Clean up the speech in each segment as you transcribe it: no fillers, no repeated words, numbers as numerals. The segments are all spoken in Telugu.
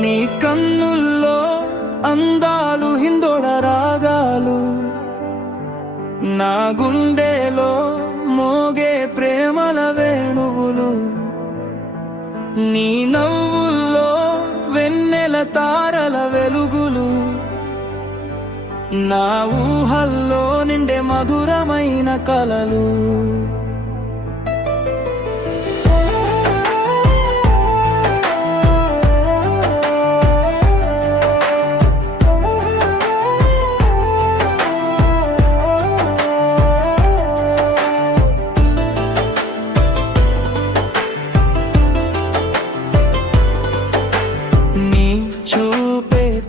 నీ కన్నుల్లో అందాలు హిందోళ రాగాలు, నా గుండెలో మోగే ప్రేమల వేణువులు, నీ నవ్వుల్లో వెన్నెల తారల వెలుగులు, నా ఊహల్లో నిండే మధురమైన కలలు.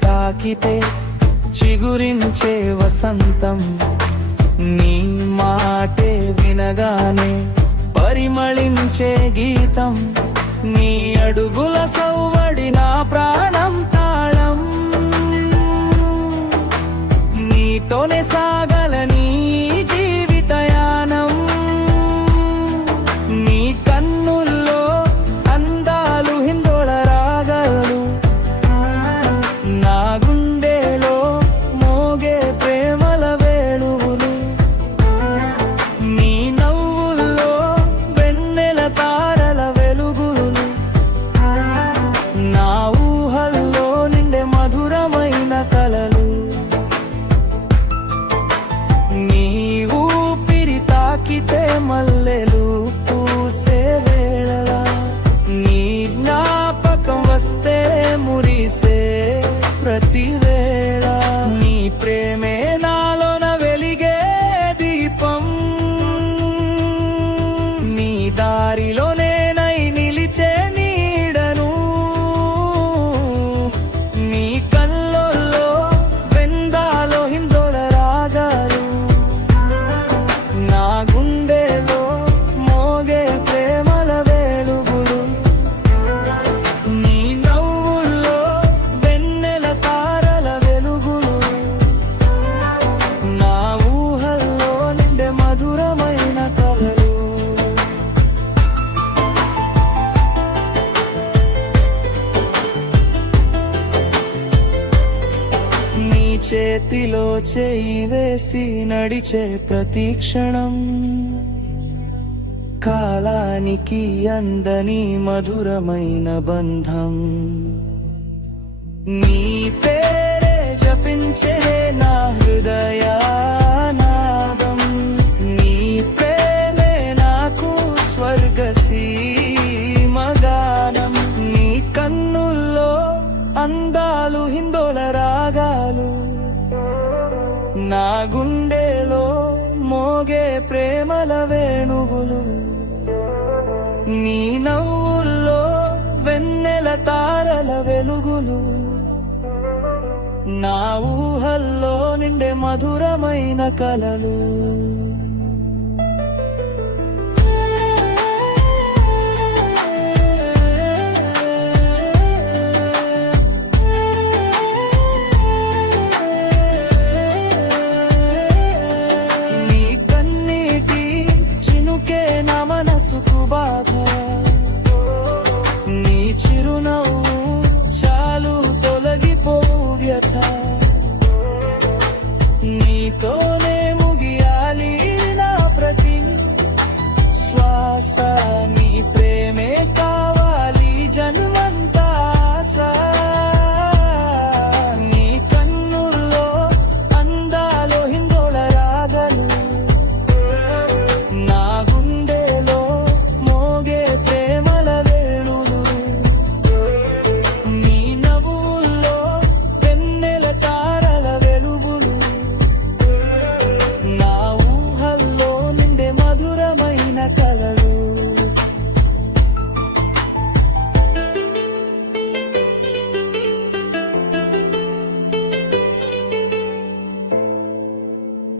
తాకితే చిగురించే వసంతం, నీ మాటే వినగానే పరిమళించే గీతం, నీ అడుగుల సవ్వడి నా ప్రాణం తాళం, నీతోనే సాగలని జీవితయానం. నీ కన్నుల్లో అందాలు హిందోళ రాగాలు, నా గుండెలో మోగే ప్రేమల వేణువులు, నీ నవ్వుల్లో వెన్నెల తారల వెలుగులు, నా ఊహల్లో నిండే మధురమైన కలలు. నీ ఊపిరి తాకితే మల్లెలు పూసే వేళలా, నీ జ్ఞాపకం వస్తే మురిసే ప్రతి వేళ, నీ ప్రేమే నాలోన వెలిగే దీపం, నీ దారిలో నేనై నిలిచే నీడను, నీ కళ్ళల్లో వెందాలో హిందోళ రాగాలు, నా గుండెలో మోగే ప్రేమల వేణువులు, నీ నవ్వుల్లో వెన్నెల తారల వెలుగులు, నా ఊహల్లో నిండే మధురమైన కలలు. నీ చేతిలో చేయి వేసి నడిచే ప్రతి క్షణం, కాలానికి అందని మధురమైన బంధం, నీ పేరే జపించే నా హృదయానాదం, నీ ప్రేమే నాకు స్వర్గసీమగానం. నీ కన్నుల్లో అందాలు హిందోళ రాగాలు, నా గుండెలో మోగే ప్రేమల వేణువులు, నీ నవ్వుల్లో వెన్నెల తారల వెలుగులు, నా ఊహల్లో నిండే మధురమైన కలలు.